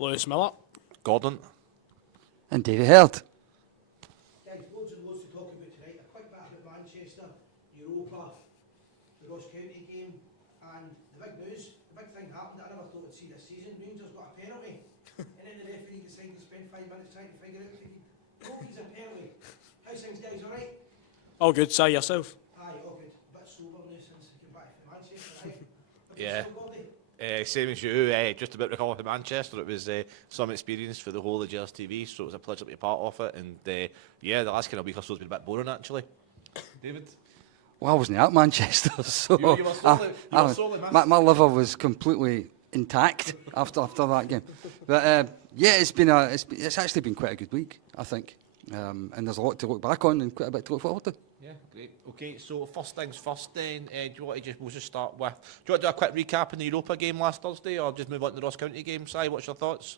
Lewis Miller. Gordon. And Davy Herd. Guys, loads and loads to talk about tonight. A quick bit about Manchester, Europa, the Ross County game, and the big news, the big thing happened that I never thought I'd see this season. Rangers got a penalty, and then the referee decided to spend 5 minutes trying to figure out if he he's a penalty. How's things, guys? All right? All good, say yourself. Aye, all good. A bit sober now since I came back from Manchester, right? Yeah. Still, Gordy? Same as you, just about to come off to Manchester. It was some experience for the whole of Gers TV, so it was a pleasure to be a part of it. And yeah, the last kind of week or so has been a bit boring actually. David? Well, I wasn't at Manchester, so You were solely my liver was completely intact after that game. But yeah, it's actually been quite a good week, I think. And there's a lot to look back on and quite a bit to look forward to. Yeah, great. Okay, so first things first then, do you want to we'll just start with, do you want to do a quick recap on the Europa game last Thursday, or just move on to the Ross County game? Si, what's your thoughts?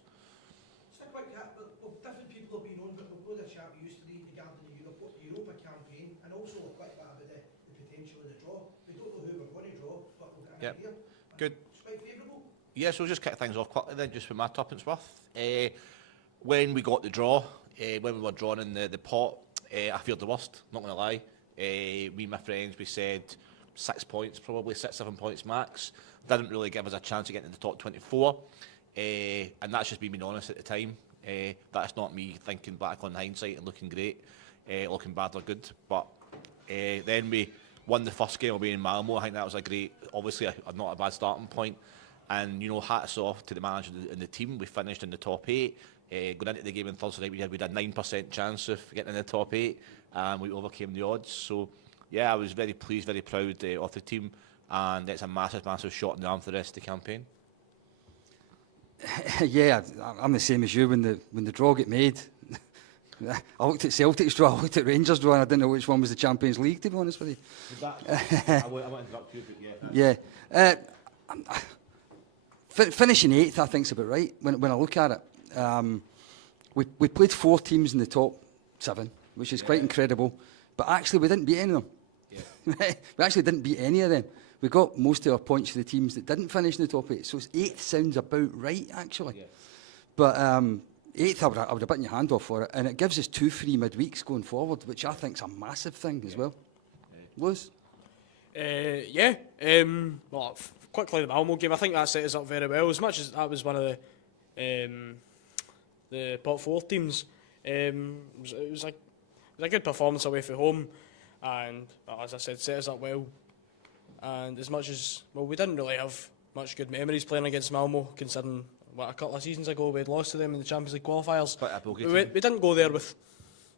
Just a quick cap, well, different people have been on, but we'll go to the chat we used to read regarding the Europa campaign, and also a quick bit about the potential of the draw. We don't know who we're going to draw, but we'll get an idea. Good. It's quite favourable. Yeah, so we'll just kick things off quickly then, just for my tuppence worth. When we got the draw, when we were drawn in the pot, I feared the worst, not going to lie. Me and my friends, we said 6 points, probably 6-7 points max. Didn't really give us a chance to get into the top 24. And that's just me being honest at the time. That's not me thinking back on hindsight and looking great, looking bad or good. But then we won the first game away in Malmo. I think that was a great, obviously not a bad starting point. And, you know, hats off to the manager and the team. We finished in the top 8. Going into the game on Thursday night, we had a 9% chance of getting in the top 8, and we overcame the odds. So, yeah, I was very pleased, very proud of the team, and it's a massive, massive shot in the arm for the rest of the campaign. Yeah, I'm the same as you. When the draw got made, I looked at Celtic's draw, I looked at Rangers' draw, and I didn't know which one was the Champions League, to be honest with you. I won't interrupt you, but yeah. Yeah. Finishing 8th, I think, is about right when I look at it. We played 4 teams in the top 7, which is quite incredible. But actually, we didn't beat any of them. Yeah. We actually didn't beat any of them. We got most of our points for the teams that didn't finish in the top 8. So 8th sounds about right, actually. Yeah. But 8th, I would have bitten your hand off for it. And it gives us 2 free midweeks going forward, which I think is a massive thing as well. Lewis? Yeah. Well, quickly, the Malmo game, I think that set us up very well. As much as that was one of the pot 4 teams, it was a good performance away from home, and as I said, set us up well. And as much as, well, we didn't really have much good memories playing against Malmo, considering what a couple of seasons ago we had lost to them in the Champions League qualifiers. We didn't go there with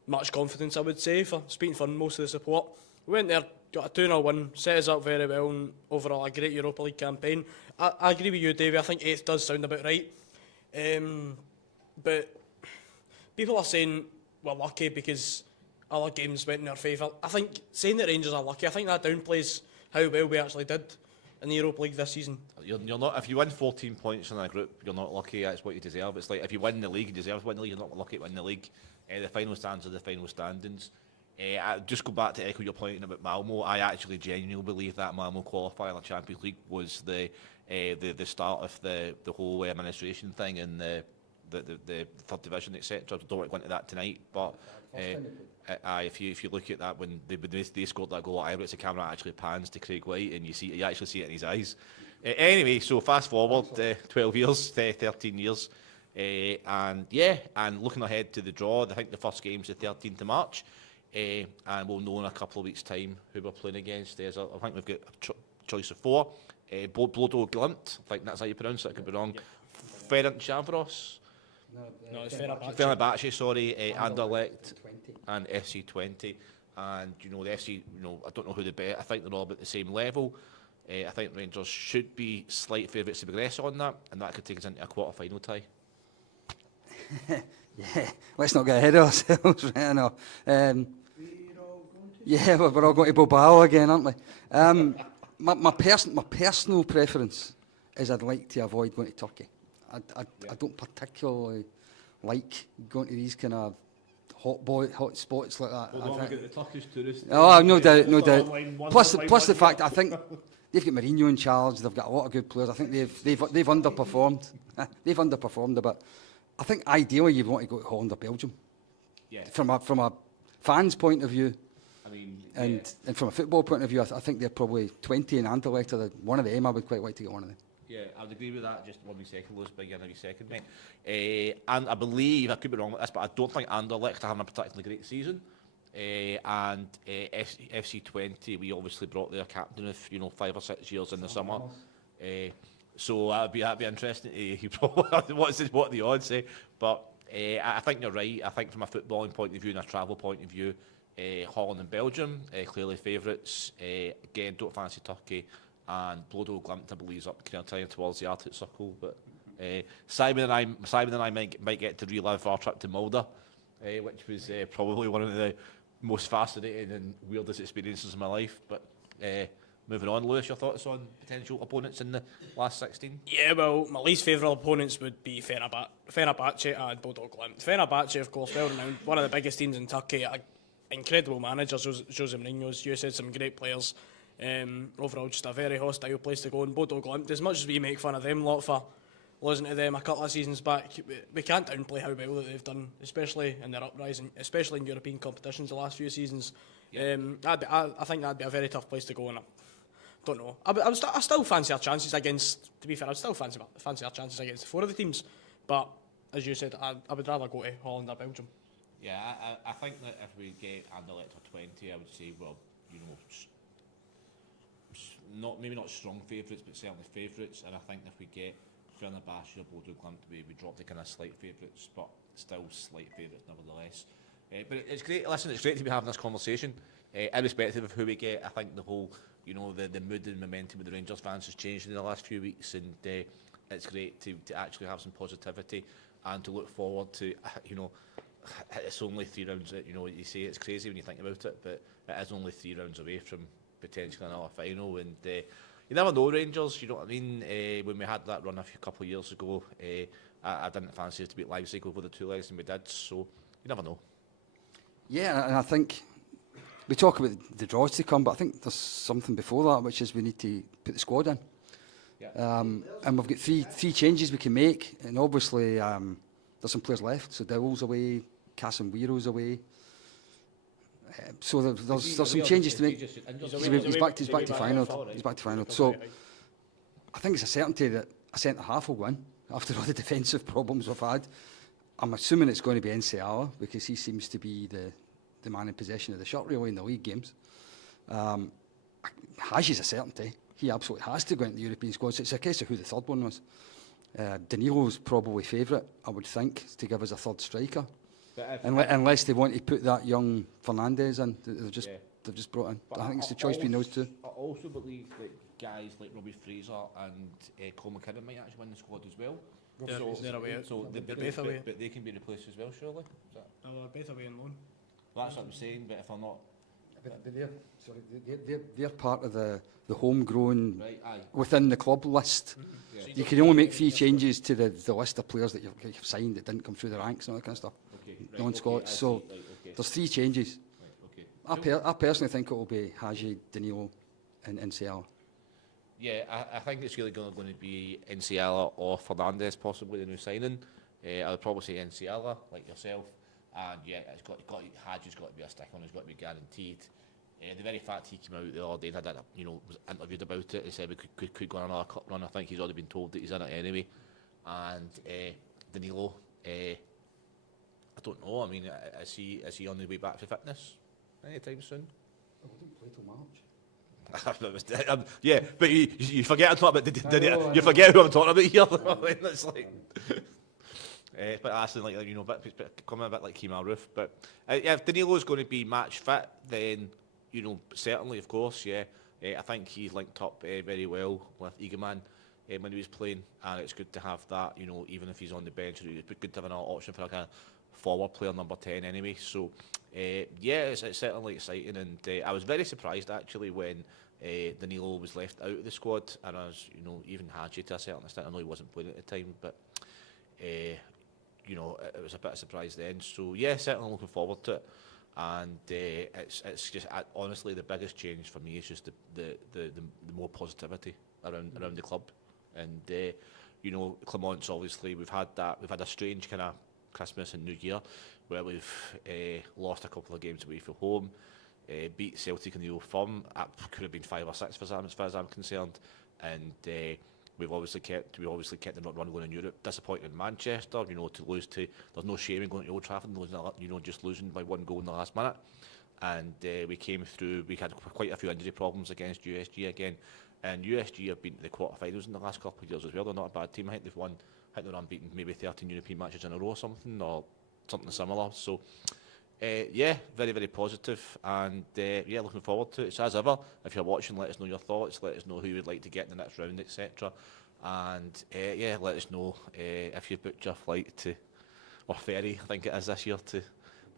much confidence, I would say, for speaking for most of the support. We went there, got a 2-0 win, set us up very well, and overall a great Europa League campaign. I agree with you, Davey. I think 8th does sound about right. But people are saying we're lucky because other games went in our favour. I think saying that Rangers are lucky, I think that downplays how well we actually did in the Europa League this season. You're not. If you win 14 points in a group, you're not lucky. That's what you deserve. It's like if you win the league, you deserve to win the league. You're not lucky to win the league. The final stands are the final standings. I just go back to echo your point about Malmo. I actually genuinely believe that Malmo qualifying in the Champions League was the start of the whole administration thing and the third division, etc. Don't want to go into that tonight, but if you look at that when they scored that goal at Ibrox, the camera actually pans to Craig White and you actually see it in his eyes. Anyway, so fast forward 12 years, 13 years, and looking ahead to the draw, I think the first game's the 13th of March. And we'll know in a couple of weeks' time who we're playing against. I think we've got a choice of 4. Bodo Glimt, I think that's how you pronounce it, I could be wrong. Ferenc Javros. No, it's Fenerbahce, sorry, Anderlecht and FC20. And, the FC, I don't know who they bet. I think they're all about the same level. I think Rangers should be slight favourites to progress on that, and that could take us into a quarter-final tie. Yeah, let's not get ahead of ourselves right now. Yeah, we're all going to Bilbao again, aren't we? My personal preference is I'd like to avoid going to Turkey. I don't particularly like going to these kind of hot spots like that. Hold I on, think. we get the Turkish tourist. Oh, no doubt, no Just doubt. online, one Plus, online, plus the one fact way. I think they've got Mourinho in charge. They've got a lot of good players. I think they've underperformed. They've underperformed a bit. I think ideally you want to go to Holland or Belgium. Yeah. From a fan's point of view, I mean, and from a football point of view, I think they're probably 20 and Anderlecht are one of them. I would quite like to get one of them. yeah, I would agree with that. Just 1 wee second, Lewis, big in a wee second, mate. And I believe, I could be wrong with this, but I don't think Anderlecht are having a particularly great season. And FC20, we obviously brought their captain of 5 or 6 years in the summer. So that'd be interesting to hear what the odds say. But I think you're right. I think from a footballing point of view and a travel point of view, Holland and Belgium clearly favourites. Again, don't fancy Turkey, and Bodo Glimt I believe is up kind of towards the Arctic Circle. But Simon and I might get to relive our trip to Mulder, which was probably one of the most fascinating and weirdest experiences of my life. But moving on, Lewis, your thoughts on potential opponents in the last 16? Yeah, well, my least favourite opponents would be Fenerbahce and Bodo Glimt. Fenerbahce, of course, well renowned, one of the biggest teams in Turkey. Incredible manager, Jose Mourinho, as you said, some great players. Overall, just a very hostile place to go. And Bodo Glimt, as much as we make fun of them lot for losing to them a couple of seasons back, we can't downplay how well that they've done, especially in their uprising, especially in European competitions the last few seasons. Yeah. I think that'd be a very tough place to go. And I don't know. I still fancy our chances against. To be fair, I'd still fancy our chances against 4 of the teams. But as you said, I would rather go to Holland or Belgium. Yeah, I think that if we get Anderlecht or 20, I would say, well, maybe not strong favourites, but certainly favourites. And I think if we get Fenerbahce or Bodo Glimt, we drop the kind of slight favourites, but still slight favourites nevertheless. But it's great. Listen, it's great to be having this conversation, irrespective of who we get. I think the whole, the mood and momentum with the Rangers fans has changed in the last few weeks, and it's great to actually have some positivity and to look forward to. It's only 3 rounds. You say it's crazy when you think about it, but it is only 3 rounds away from potentially another final, and you never know, Rangers. You know what I mean? When we had that run a couple of years ago, I didn't fancy us to beat Leipzig over the 2 legs, and we did. So you never know. Yeah, and I think we talk about the draws to come, but I think there's something before that, which is we need to put the squad in. Yeah. And we've got three changes we can make, and obviously there's some players left. So Dowell's away, Casemiro's away. So there's some changes to make. He's back to final. He's back to final. So I think it's a certainty that a centre half will win after all the defensive problems we've had. I'm assuming it's going to be Nsiala because he seems to be the man in possession of the shirt really in the league games. Haji's a certainty. He absolutely has to go into the European squad. So it's a case of who the third one was. Danilo's probably favourite, I would think, to give us a third striker. Unless they want to put that young Fernandes in that they've just brought in. But I think it's the choice between those two. I also believe that guys like Robbie Fraser and Cole McKinnon might actually win the squad as well. Yeah, they're away. So They're both away. But they can be replaced as well, surely? Is that? No, they're both away on loan. That's what I'm saying, but if I'm not... They're part of the homegrown Right, aye. within the club list. Yeah. You can only make 3 changes to the list of players that you've signed that didn't come through the ranks and all that kind of stuff. Okay, right, Non-Scots. okay, So there's 3 changes. Right, okay. I personally think it will be Hagi, Danilo, and Nsiala. Yeah, I think it's really going to be Nsiala or Fernandes, possibly the new signing. I would probably say Nsiala, like yourself. And yeah, Haji's got to be a stick on. It's got to be guaranteed. The very fact he came out the other day and had was interviewed about it. He said we could go on another cup run. I think he's already been told that he's in it anyway. And Danilo, I don't know. I mean, is he on the way back to fitness anytime soon? I wouldn't play till March. Yeah, but you forget I'm talking about. You forget who I'm talking about here. It's like, but asking coming a bit like Kemal Roof. But yeah, if Danilo's going to be match fit, then certainly, of course, yeah. I think he's linked up very well with Egeman when he was playing, and it's good to have that. Even if he's on the bench, it's good to have another option for a kind of forward player, number 10 anyway. So yeah, it's certainly exciting, and I was very surprised actually when Danilo was left out of the squad, and I was even Hagi to a certain extent. I know he wasn't playing at the time, but you know, it was a bit of a surprise then. So yeah, certainly looking forward to it. And it's just honestly the biggest change for me is just the more positivity around the club. And you know, Clemont's obviously we've had a strange kind of Christmas and New Year where we've lost a couple of games away from home, beat Celtic in the Old Firm. That could have been 5 or 6 for them, as far as I'm concerned. And we've obviously kept the run going in Europe. Disappointed in Manchester, you know, to lose to. There's no shame in going to Old Trafford and losing, you know, just losing by 1 goal in the last minute. And we came through. We had quite a few injury problems against USG again, and USG have been to the quarterfinals in the last couple of years as well. They're not a bad team. I think they've won. I think they're unbeaten maybe 13 European matches in a row or something similar. So. Yeah, very, very positive, and yeah, looking forward to it. So as ever, if you're watching, let us know your thoughts, let us know who you would like to get in the next round, etc. And yeah, let us know if you booked your flight or ferry, I think it is this year,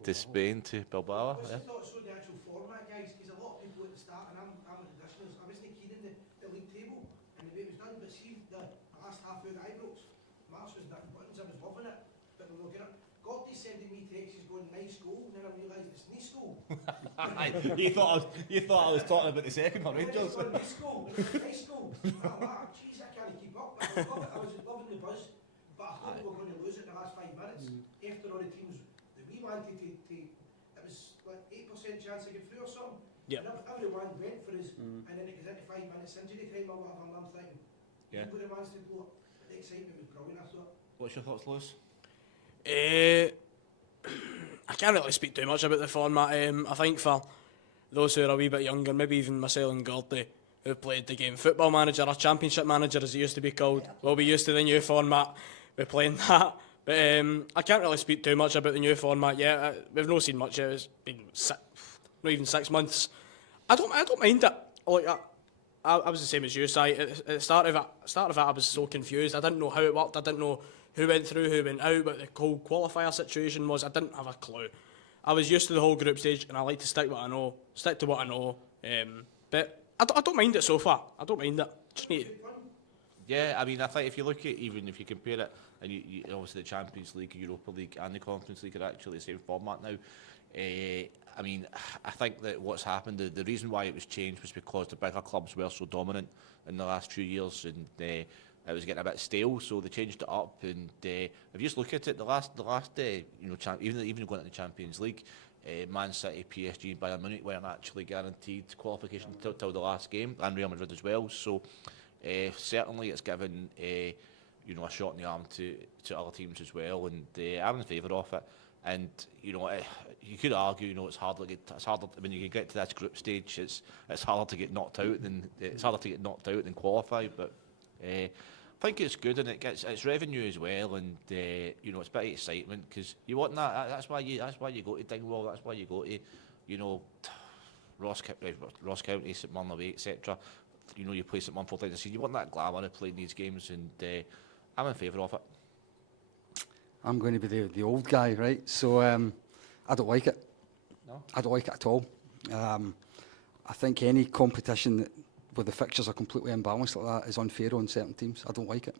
to Spain, to Bilbao. What's Yeah. the thoughts on the actual format, guys? Because a lot of people at the start, and I'm with the listeners, I wasn't keen in the league table and the way it was done, but see the last half of the Ibrox, Mars was nutting buttons, I was loving it, but we were getting Gordy's sending me texts going, nice goal, and then I realised it's nice goal. you thought I was talking about the second one, Rangers. Nice goal, nice goal. Jeez, I can't keep up. I was loving the buzz, but I thought we were going to lose it in the last 5 minutes. After all the teams that we wanted to it was like 8% chance to get through or something. Yeah. And everyone went for us, and then it goes into 5 minutes injury time or whatever, and I'm thinking, nobody wants to blow. The excitement was brilliant, I thought. What's your thoughts, Lewis? I can't really speak too much about the format. I think for those who are a wee bit younger, maybe even myself and Gordy, who played the game Football Manager or Championship Manager as it used to be called, we'll be used to the new format. We're playing that. But I can't really speak too much about the new format yet. We've not seen much yet. It's been not even 6 months. I don't mind it. Like I was the same as you, Si. At the start of it, I was so confused. I didn't know how it worked. I didn't know who went through, who went out, what the whole qualifier situation was. I didn't have a clue. I was used to the whole group stage, and I like to stick to what I know. But I don't mind it so far. I don't mind it. Just need. Yeah, I mean, I think if you look at, even if you compare it, and you obviously the Champions League, Europa League, and the Conference League are actually the same format now. I mean, I think that what's happened, the reason why it was changed was because the bigger clubs were so dominant in the last few years, and it was getting a bit stale, so they changed it up. And if you just look at it, the last you know, even going into the Champions League, Man City, PSG, and Bayern Munich weren't actually guaranteed qualification till the last game, and Real Madrid as well. So certainly it's given you know, a shot in the arm to other teams as well, and I'm in favour of it. And you know, you could argue, you know, it's harder when you get to this group stage. It's harder to get knocked out than qualify. But I think it's good, and it's revenue as well, and you know, it's a bit of excitement because you want that. That's why you go to Dingwall. That's why you go to, you know, Ross County, St Mirren away, etc. You know, you play St Mirren 4 times a season. You want that glamour of playing these games, and I'm in favour of it. I'm going to be the old guy, right? So I don't like it. No? I don't like it at all. I think any competition where the fixtures are completely imbalanced like that is unfair on certain teams. I don't like it.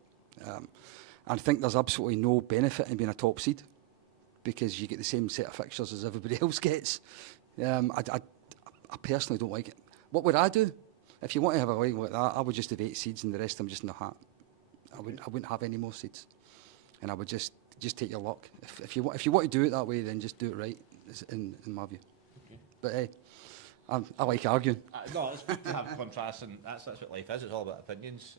I think there's absolutely no benefit in being a top seed because you get the same set of fixtures as everybody else gets. I personally don't like it. What would I do? If you want to have a league like that, I would just have 8 seeds and the rest of them just in the hat. I wouldn't have any more seeds, and I would just take your luck. If you want to do it that way, then just do it right, in my view. Okay. But hey, I like arguing. No, it's good to have contrasts, and that's what life is. It's all about opinions.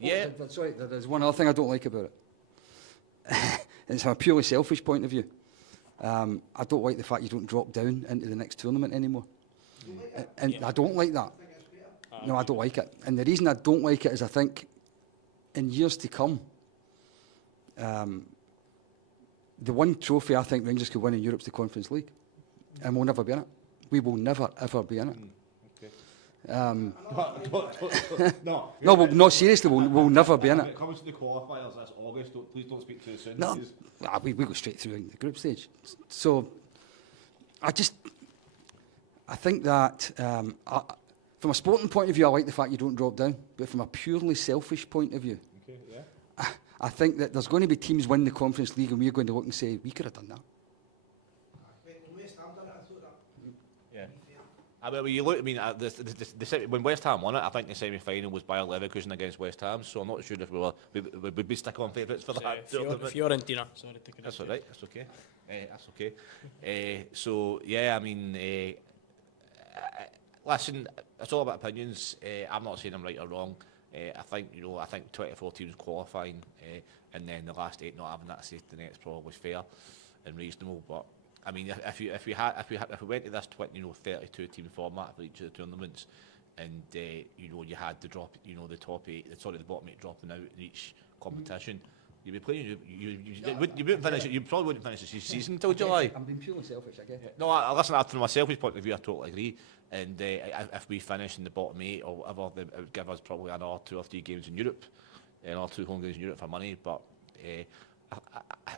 Yeah. Sorry, there's one other thing I don't like about it. It's from a purely selfish point of view. I don't like the fact you don't drop down into the next tournament anymore. And I don't like that. No, I don't like it. And the reason I don't like it is I think in years to come, the one trophy I think Rangers could win in Europe is the Conference League, and we'll never be in it. We will never ever be in it. Okay. No, not seriously. We'll never be in When it. it comes to the qualifiers this August, please don't speak too soon. No, we go straight through in the group stage. So I think that from a sporting point of view, I like the fact you don't drop down, but from a purely selfish point of view, Okay, yeah. I think that there's going to be teams win the Conference League and we're going to look and say, we could have done that. When West Ham done it, I thought that. Yeah. Well, you look. I mean, when West Ham won it, I think the semi-final was Bayer Leverkusen against West Ham. So I'm not sure if we'd be stuck on favourites for that. Fiorentina. Sorry to cut That's you. all right. That's okay. That's okay. So yeah, I mean, listen, it's all about opinions. I'm not saying I'm right or wrong. I think 24 teams qualifying, and then the last 8 not having that safety net is probably fair and reasonable. But I mean, if we went to this 32 team format for each of the tournaments, and you had the drop, the top 8, the bottom 8 dropping out in each competition, you'd be playing. You wouldn't finish it. You probably wouldn't finish the season until July. I'm being purely selfish, I guess. No, listen. From a selfish point of view, I totally agree. And if we finish in the bottom 8 or whatever, then it would give us probably another 2 or 3 games in Europe, and or 2 home games in Europe for money. But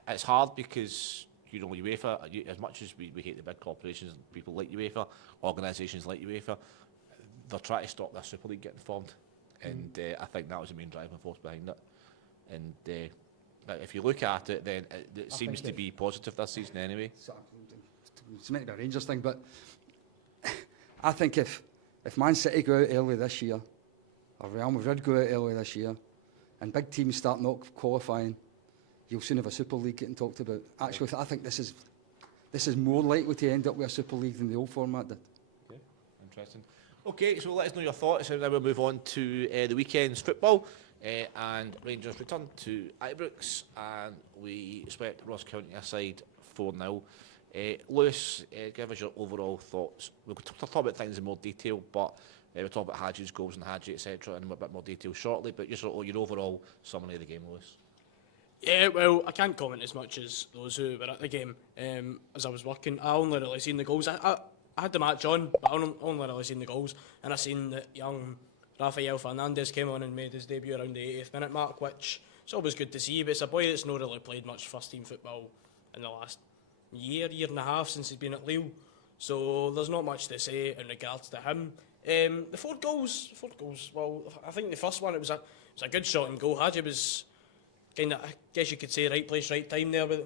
it's hard because UEFA, as much as we hate the big corporations, people like UEFA, organisations like UEFA, they're trying to stop this Super League getting formed, and I think that was the main driving force behind it. And if you look at it, then it seems to be positive this season anyway. It's meant to be a Rangers thing, but I think if Man City go out early this year, or Real Madrid go out early this year, and big teams start not qualifying, you'll soon have a Super League getting talked about. Actually, I think this is more likely to end up with a Super League than the old format did. Okay, interesting. Okay, so let us know your thoughts, and then we'll move on to the weekend's football. And Rangers return to Ibrox, and we swept Ross County aside 4-0. Lewis, give us your overall thoughts. We'll talk about things in more detail, but we'll talk about Hadji's goals and Hadji, etc., in a bit more detail shortly. But your overall summary of the game, Lewis. Yeah, well, I can't comment as much as those who were at the game. As I was working, I only really seen the goals. I had the match on, but I only really seen the goals, and I seen that young Rafael Fernandez came on and made his debut around the 80th minute mark, which is always good to see, but it's a boy that's not really played much first team football in the last year and a half since he's been at Lille, so there's not much to say in regards to him. The four goals, well, I think the first one, it was a good shot and goal. Hadji was kind of, I guess you could say, right place, right time there with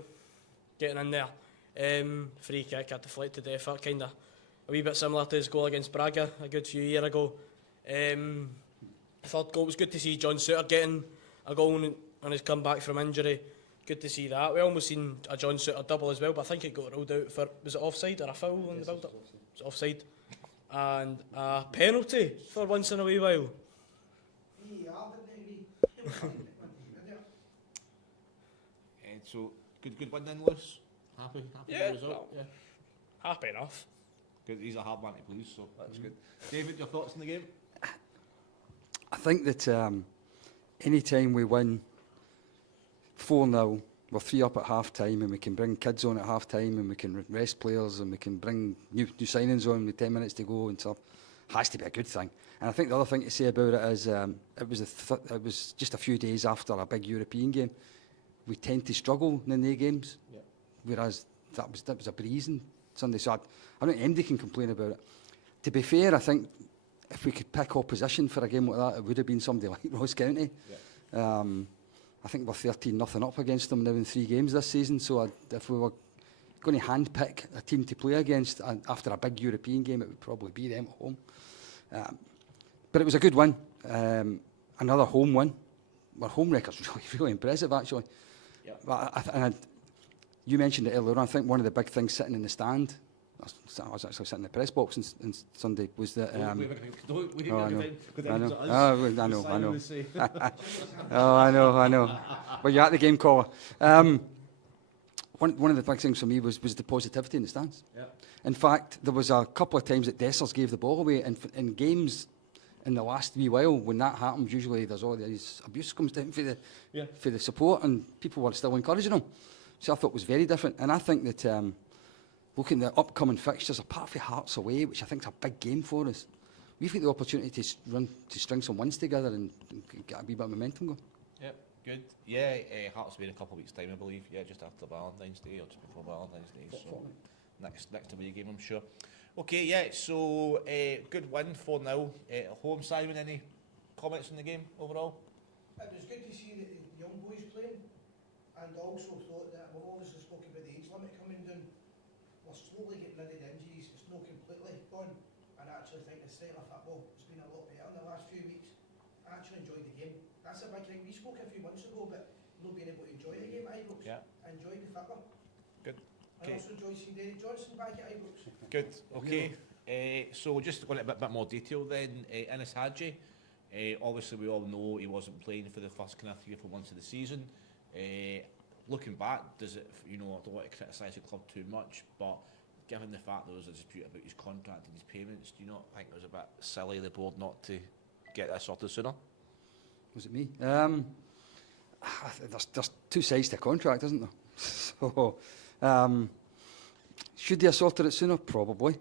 getting in there. Free kick, a deflected effort, kind of a wee bit similar to his goal against Braga a good few years ago. Third goal, was good to see John Suter getting a goal on his comeback from injury. Good to see that. We almost seen a John Suter double as well, but I think it got ruled out for, was it offside or a foul in the build-up? It was offside. And a penalty for once in a wee while. So good win then, Lewis. Happy with the result. Well, yeah. Happy enough. Good. He's a hard man to please, so that's good. David, your thoughts on the game? I think that any time we win 4-0, we're 3 up at half time, and we can bring kids on at half time, and we can rest players, and we can bring new signings on with 10 minutes to go and stuff, has to be a good thing. And I think the other thing to say about it is it was just a few days after a big European game. We tend to struggle in the games, whereas that was a breeze on Sunday. So I don't think anybody can complain about it. To be fair, I think if we could pick opposition for a game like that, it would have been somebody like Ross County. I think we're 13-0 up against them now in 3 games this season. So if we were going to handpick a team to play against after a big European game, it would probably be them at home. But it was a good win. Another home win. Our home record's really impressive, actually. But you mentioned it earlier on. I think one of the big things sitting in the stand, I was actually sitting in the press box on Sunday, was that... I know. Well, you're at the game, caller. One of the big things for me was the positivity in the stands. Yeah. In fact, there was a couple of times that Dessers gave the ball away, and in games in the last wee while, when that happens, usually there's all these abuse comes down for the support, and people were still encouraging them. So I thought it was very different, and I think that looking at the upcoming fixtures, apart from Hearts away, which I think is a big game for us, we've got the opportunity to string some wins together and get a wee bit of momentum going. Yep, good. Yeah, Hearts will be in a couple of weeks' time, I believe. Yeah, just after Valentine's Day or just before Valentine's Day. So next away game, I'm sure. Okay, yeah. So good win 4-0 at home. Simon, any comments on the game overall? It was good to see that the young young boys playing, and also thought that we've obviously spoken about the age limit coming down. We're slowly getting rid of the injuries. It's not completely gone, and I actually think the style of football has been a lot better in the last few weeks. I actually enjoyed the game. That's a big thing. We spoke a few months ago about not being able to enjoy the game at Ibrox. Yeah. I enjoyed the football. Good. I also enjoyed seeing Derek Johnson back at Ibrox. Good. Okay. So just going into a bit more detail then, Enes Hadji. Obviously, we all know he wasn't playing for the first kind of 3 or 4 months of the season. Looking back, does it? You know, I don't want to criticise the club too much, but given the fact there was a dispute about his contract and his payments, do you not think it was a bit silly of the board not to get that sorted sooner? Was it me? There's two sides to a contract, isn't there? So, should they have sorted it sooner? Probably.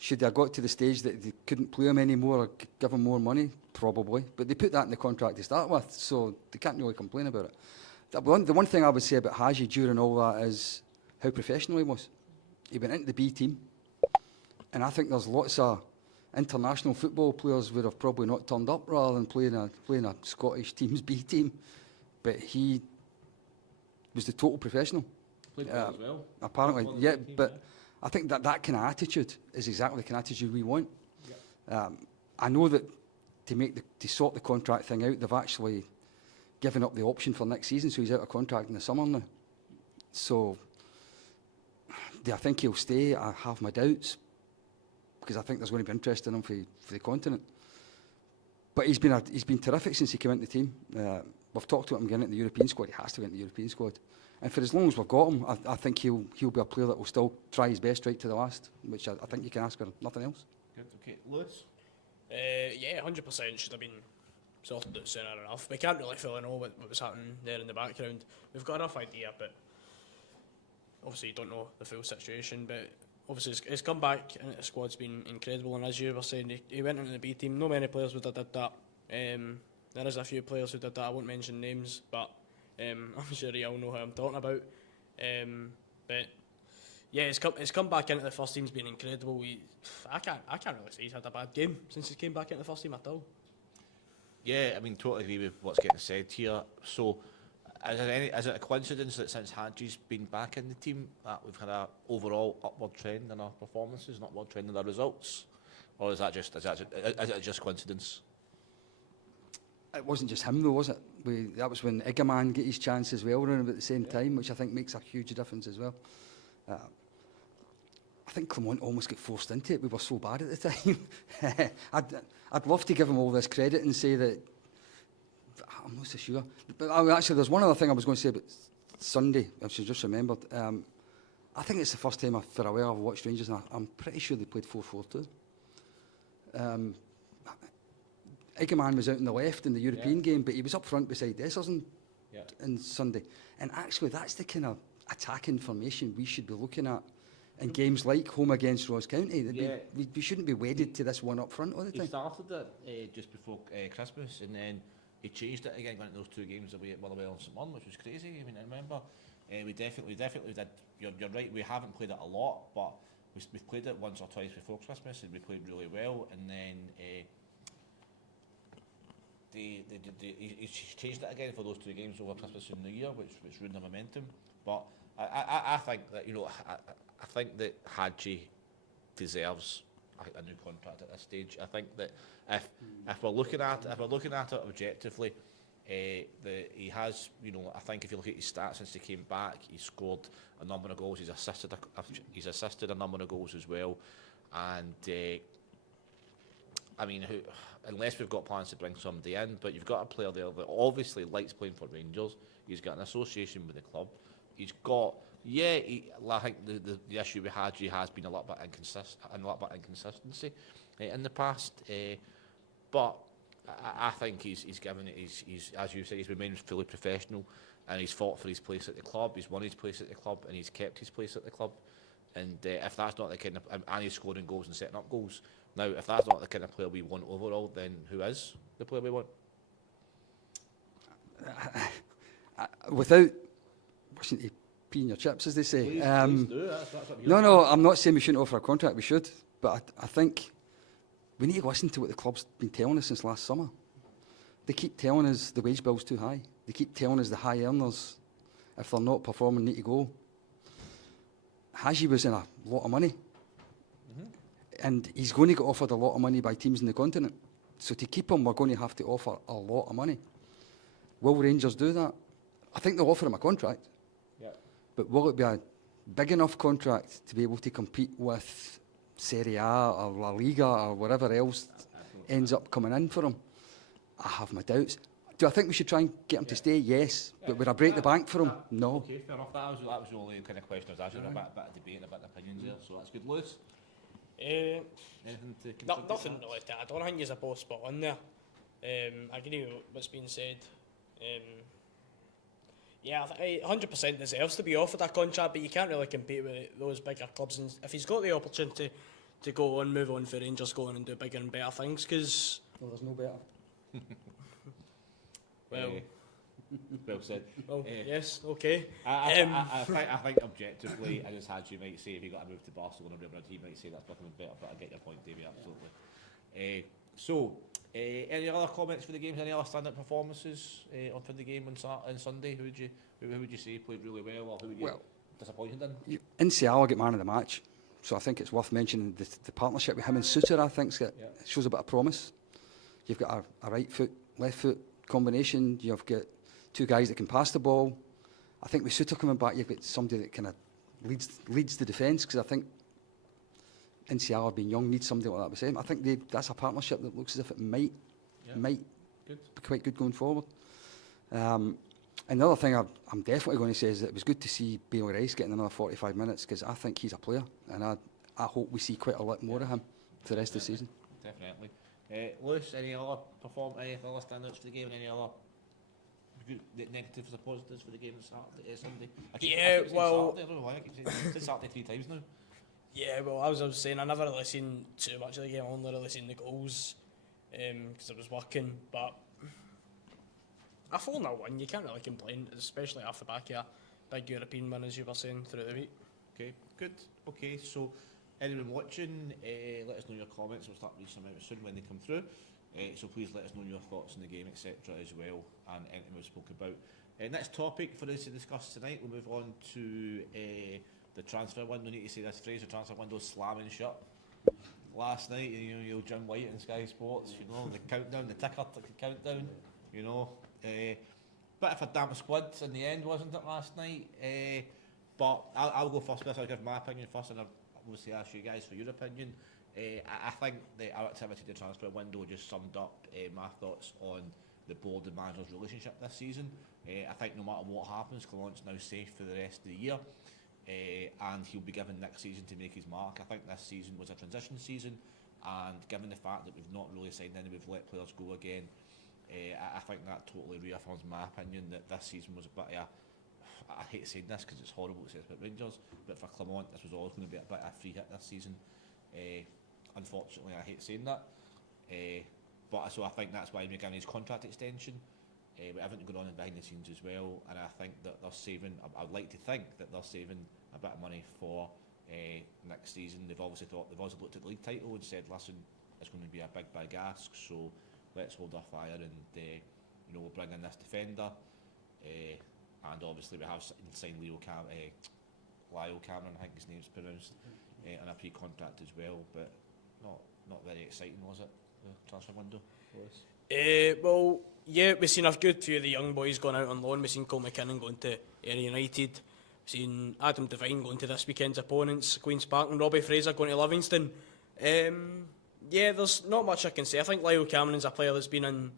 Should they have got to the stage that they couldn't play him anymore or give him more money? Probably. But they put that in the contract to start with, so they can't really complain about it. The one thing I would say about Hadji during all that is how professional he was. He went into the B team, and I think there's lots of international football players would have probably not turned up rather than playing a Scottish team's B team. But he was the total professional. Played well as well. Apparently, Well, yeah. team, But I think that kind of attitude is exactly the kind of attitude we want. Yeah. I know that to sort the contract thing out, they've actually given up the option for next season, so he's out of contract in the summer now. So, do I think he'll stay? I have my doubts, because I think there's going to be interest in him for the continent. But he's been terrific since he came into the team. We've talked about him getting into the European squad. He has to get into the European squad. And for as long as we've got him, I think he'll be a player that will still try his best right to the last, which I think you can ask for nothing else. Good. Okay, Lewis. Yeah, 100% should have been sorted out sooner enough. We can't really fully know what was happening there in the background. We've got a rough idea, but obviously you don't know the full situation. But obviously his comeback into the squad's been incredible, and as you were saying, he went into the B team. No many players would have did that. There is a few players who did that. I won't mention names, but I'm sure you all know who I'm talking about. But yeah, his come back into the first team's been incredible. I can't really say he's had a bad game since he came back into the first team at all. Yeah, I mean, totally agree with what's getting said here. So, is it a coincidence that since Hadji's been back in the team, that we've had an overall upward trend in our performances, an upward trend in our results, or is it just coincidence? It wasn't just him though, was it? That was when Iggerman got his chance as well around about the same time, which I think makes a huge difference as well. I think Clement almost got forced into it. We were so bad at the time. I'd love to give him all this credit and say that I'm not so sure. But actually, there's one other thing I was going to say about Sunday, which I just remembered. I think it's the first time for a while I've watched Rangers, and I'm pretty sure they played 4-4-2. Iggerman was out on the left in the European game, but he was up front beside Esserson on Sunday. And actually, that's the kind of attacking formation we should be looking at in games like home against Ross County. We shouldn't be wedded to this one up front all the time. He started it just before Christmas, and then he changed it again, going into those 2 games away at Motherwell and St Mirren, which was crazy. I mean, I remember we definitely did. You're right. We haven't played it a lot, but we've played it once or twice before Christmas, and we played really well. And then he changed it again for those 2 games over Christmas and New Year, which ruined the momentum. But I think that I think that Hadji deserves a new contract at this stage. I think that if we're looking at it objectively, he has, I think if you look at his stats since he came back, he scored a number of goals. He's assisted a number of goals as well, and I mean, unless we've got plans to bring somebody in, but you've got a player there that obviously likes playing for Rangers. He's got an association with the club. He's got, I think the issue with Hadji has been a little bit inconsistency in the past, but I think he's given it. He's as you say, he's remained fully professional, and he's fought for his place at the club. He's won his place at the club, and he's kept his place at the club. And if that's not the kind of, and he's scoring goals and setting up goals. Now, if that's not the kind of player we want overall, then who is the player we want? Without wishing to pee in your chips, as they say. Please do. That's what No, I'm not saying we shouldn't offer a contract. We should, but I think we need to listen to what the club's been telling us since last summer. They keep telling us the wage bill's too high. they keep telling us the high earners, if they're not performing, need to go. Haji was in a lot of money. And he's going to get offered a lot of money by teams in the continent. So to keep him, we're going to have to offer a lot of money. Will Rangers do that? I think they'll offer him a contract. Yeah. But will it be a big enough contract to be able to compete with Serie A or La Liga or whatever else ends up coming in for him? I have my doubts. Do I think we should try and get him to stay? Yes. But would I break the bank for him? No. Okay, fair enough. That was the only kind of question I was asking. A bit of debate and a bit of opinions there, so that's good. Lewis? Anything to contribute? Nothing really to add on. I think he's a both spot on there. I agree with what's been said. Yeah, 100% deserves to be offered a contract, but you can't really compete with those bigger clubs. And if he's got the opportunity to go on, move on for Rangers, go on and do bigger and better things, because... Well, there's no better. Well... Well said. Well, yes, okay. I think objectively, as Hadji might say, if he got a move to Barcelona, he might say that's becoming better, but I get your point, Davey, absolutely. Any other comments for the games? Any other stand-up performances for the game on Sunday? Who would you say played really well, or who would you disappointed in? Insiala get man of the match, so I think it's worth mentioning the partnership with him and Suter. I think shows a bit of promise. You've got a right foot, left foot combination. You've got two guys that can pass the ball. I think with Suter coming back, you've got somebody that kind of leads the defence, because I think Insiala being young needs somebody like that beside him. I think that's a partnership that looks as if it might be quite good going forward. Another thing I'm definitely going to say is that it was good to see Bale Rice getting another 45 minutes, because I think he's a player, and I hope we see quite a lot more of him for the rest of the season. Definitely. Lewis, any other standouts for the game, and any other negatives or positives for the game Saturday, Sunday? I keep saying well... Saturday, I don't know why I keep saying Saturday 3 times now. Yeah, well, as I was saying, I never really seen too much of the game. I only really seen the goals because I was working. But a 4-0 win, you can't really complain, especially off the back of a big European win, as you were saying, through the week. Okay, good. Okay, so anyone watching, let us know your comments. We'll start reading some out soon when they come through. So please let us know your thoughts on the game, etc. as well, and anything we've spoken about. Next topic for us to discuss tonight, we'll move on to the transfer window. Need to say this phrase: the transfer window slamming shut. Last night, you Jim White and Sky Sports, the countdown, the ticker countdown, bit of a damp squid in the end, wasn't it, last night? But I'll go first. I'll give my opinion first, and I'll obviously ask you guys for your opinion. I think our activity in the transfer window just summed up my thoughts on the board and manager's relationship this season. I think no matter what happens, Colont's now safe for the rest of the year, and he'll be given next season to make his mark. I think this season was a transition season, and given the fact that we've not really signed any, we've let players go again, I think that totally reaffirms my opinion that this season was a bit of I hate saying this because it's horrible to say about Rangers, but for Clement this was always going to be a bit of a free hit this season. Unfortunately, I hate saying that, but so I think that's why we're giving his contract extension. With everything going on behind the scenes as well, and I think that they're saving. I'd like to think that they're saving a bit of money for next season. They've also looked at the league title and said, "Listen, it's going to be a big ask, so let's hold our fire and we'll bring in this defender." And obviously we have signed Lyle Cameron, I think his name's pronounced, on a pre-contract as well, but not very exciting, was it, the transfer window? Well, yeah, we've seen a good few of the young boys going out on loan. We've seen Cole McKinnon going to Ayr United. We've seen Adam Devine going to this weekend's opponents, Queen's Park, and Robbie Fraser going to Livingston. Yeah, there's not much I can say. I think Lyle Cameron's a player that's been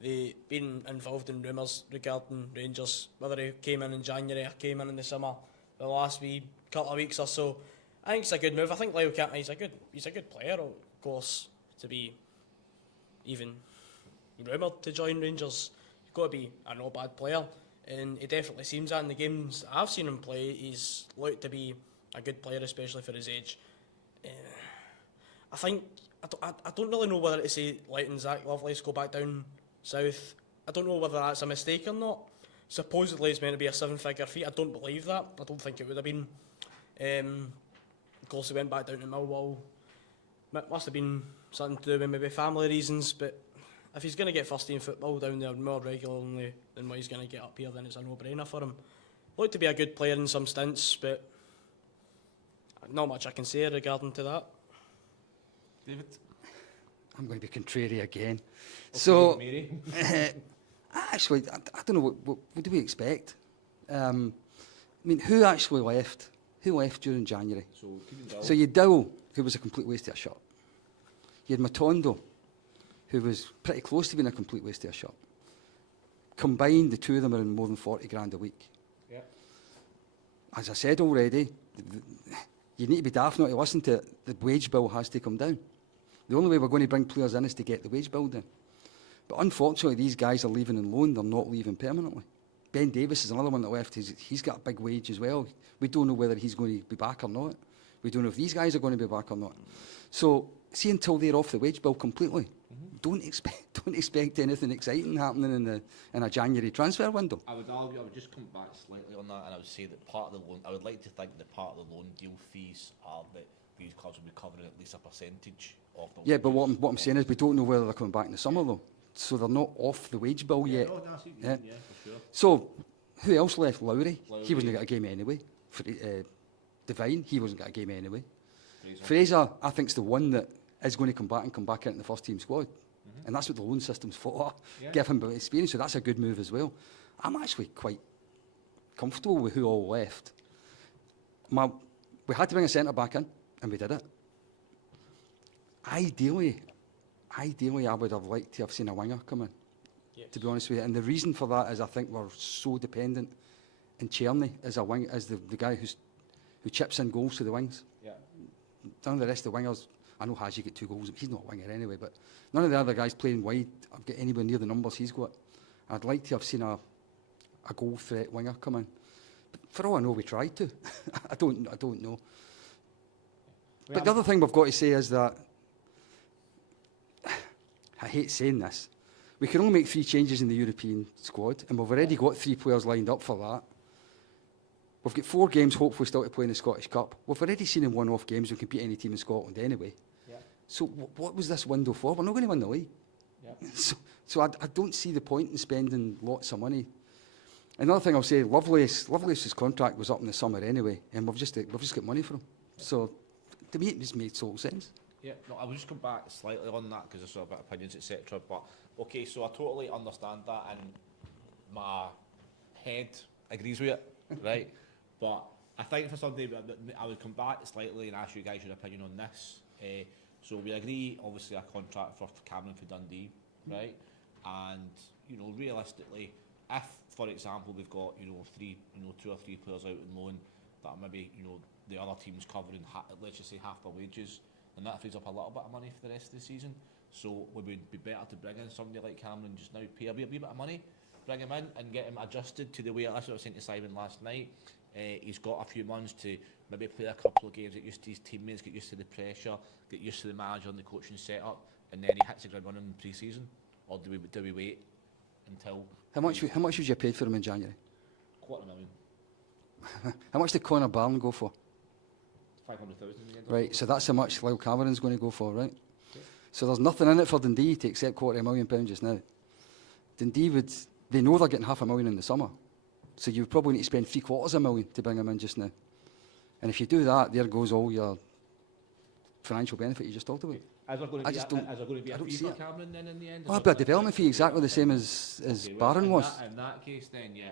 involved in rumours regarding Rangers, whether he came in January or came in the summer, the last couple of weeks or so. I think it's a good move. I think Lyle Cameron, he's a good player, of course, to be even rumoured to join Rangers. He's got to be a not bad player, and he definitely seems that in the games I've seen him play. He's looked to be a good player, especially for his age. I don't really know whether to say letting Zach Lovelace go back down south. I don't know whether that's a mistake or not. Supposedly it's meant to be a 7-figure fee. I don't believe that. I don't think it would have been. Of course, he went back down to Millwall. Must have been something to do with maybe family reasons, but if he's going to get first team football down there more regularly than what he's going to get up here, then it's a no-brainer for him. Looked to be a good player in some stints, but not much I can say regarding to that. David? I'm going to be contrary again. Okay, So, Mary? actually, I don't know, what do we expect? I mean, who actually left? Who left during January? So, Keegan Dowell. So you had Dowell, who was a complete waste of a shot. You had Matondo, who was pretty close to being a complete waste of a shot. Combined, the two of them are in more than 40 grand a week. Yeah. As I said already, you need to be daft not to listen to it. The wage bill has to come down. The only way we're going to bring players in is to get the wage bill down. But unfortunately, these guys are leaving on loan. They're not leaving permanently. Ben Davis is another one that left. He's got a big wage as well. We don't know whether he's going to be back or not. We don't know if these guys are going to be back or not. So, see, until they're off the wage bill completely, don't expect anything exciting happening in a January transfer window. I would argue, I would just come back slightly on that, and I would say that part of the loan, I would like to think that part of the loan deal fees are that these clubs will be covering at least a percentage of the Yeah, but what I'm saying is we don't know whether they're coming back in the summer though. So they're not off the wage bill yet. No, I see what you Yeah. mean, yeah, for sure. So, who else left? Lowry. He Lowry. wasn't going to get a game anyway. Devine, he wasn't going to get a game anyway. Fraser. Fraser, I think, is the one that is going to come back into the first team squad. And that's what the loan system's for. Yeah. Give him a bit of experience, so that's a good move as well. I'm actually quite comfortable with who all left. We had to bring a centre back in, and we did it. Ideally, I would have liked to have seen a winger come in, Yes. to be honest with you. And the reason for that is I think we're so dependent in Cherny as a wing, as the guy who chips in goals to the wings. Yeah. None of the rest of the wingers, I know Haji got 2 goals, he's not a winger anyway, but none of the other guys playing wide have got anywhere near the numbers he's got. I'd like to have seen a goal threat winger come in. But for all I know, we tried to. I don't know. But the other thing we've got to say is that, I hate saying this, we can only make 3 changes in the European squad, and we've already got 3 players lined up for that. We've got 4 games, hopefully, still to play in the Scottish Cup. We've already seen in one-off games we can beat any team in Scotland anyway. Yeah. So what was this window for? We're not going to win the league. Yeah. So I don't see the point in spending lots of money. Another thing I'll say, Lovelace's contract was up in the summer anyway, and we've just got money for him. So to me, it just made total sense. Yeah, no, I will just come back slightly on that because there's a bit of opinions, etc. But okay, so I totally understand that, and my head agrees with it, right? But I think for somebody, I would come back slightly and ask you guys your opinion on this. So we agree, obviously, a contract for Cameron for Dundee, right? And realistically, if, for example, we've got 2 or 3 players out on loan that are maybe the other team's covering, let's just say half their wages, and that frees up a little bit of money for the rest of the season. So would it be better to bring in somebody like Cameron just now, pay a wee bit of money, bring him in and get him adjusted to the way, that's what I was saying to Simon last night. He's got a few months to maybe play a couple of games, get used to his teammates, get used to the pressure, get used to the manager and the coaching setup, and then he hits the ground running in pre-season? Or do we wait until... How much would you paid for him in January? $250,000. How much did Conor Barn go for? 500,000 in the end. Right, so that's how much Lyle Cameron's going to go for, right? Okay. So there's nothing in it for Dundee to accept £250,000 just now. Dundee they know they're getting £500,000 in the summer, so you probably need to spend £750,000 to bring him in just now. And if you do that, there goes all your financial benefit you just talked about. Is there going to be a fee see for it. Cameron then in the end? Oh, but a development fee exactly the same as Okay, well, Barron was. In that case then, yeah,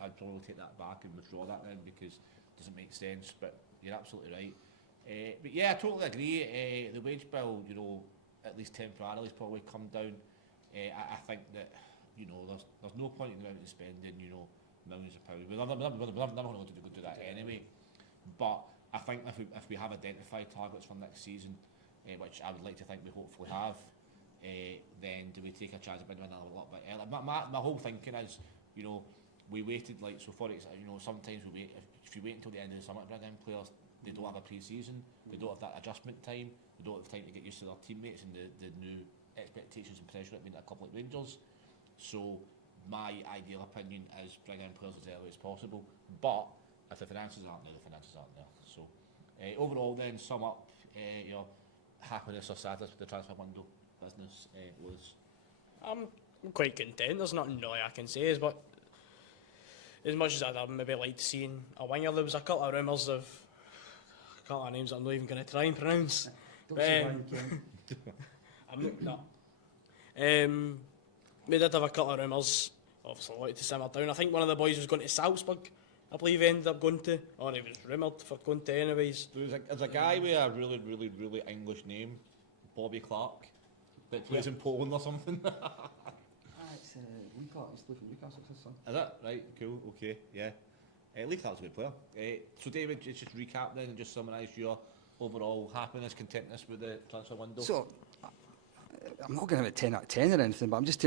I'd probably take that back and withdraw that then because it doesn't make sense, but you're absolutely right. But yeah, I totally agree. The wage bill, at least temporarily, has probably come down. I think that, there's no point in going out and spending, millions of pounds. We're never going to do that anyway. But I think if we have identified targets for next season, which I would like to think we hopefully have, then do we take a chance of bringing in a little bit early? My whole thinking is, we waited for example, sometimes we wait, if you wait until the end of the summer to bring in players, they don't have a pre-season, they don't have that adjustment time, they don't have time to get used to their teammates and the new expectations and pressure that being at a couple of Rangers. So my ideal opinion is bring in players as early as possible, but if the finances aren't there, the finances aren't there. So overall then, sum up happiness or sadness with the transfer window business was... I'm quite content. There's nothing really I can say, but as much as I'd maybe liked seeing a winger, there was a couple of rumours of a couple of names that I'm not even going to try and pronounce. Don't say Ryan Kent. I'm not. We did have a couple of rumours. Obviously, I wanted to simmer down. I think one of the boys was going to Salzburg. I believe he ended up going to, or he was rumoured for going to anyways. There's a guy with a really English name, Bobby Clark, that plays in Poland or something. It's Lee Clark. He's played for Newcastle, his son. Is that right? Cool. Okay. Yeah. Lee Clark's a good player. So David, just recap then and just summarise your overall happiness, contentness with the transfer window. So, I'm not going to have a 10 out of 10 or anything, but I'm just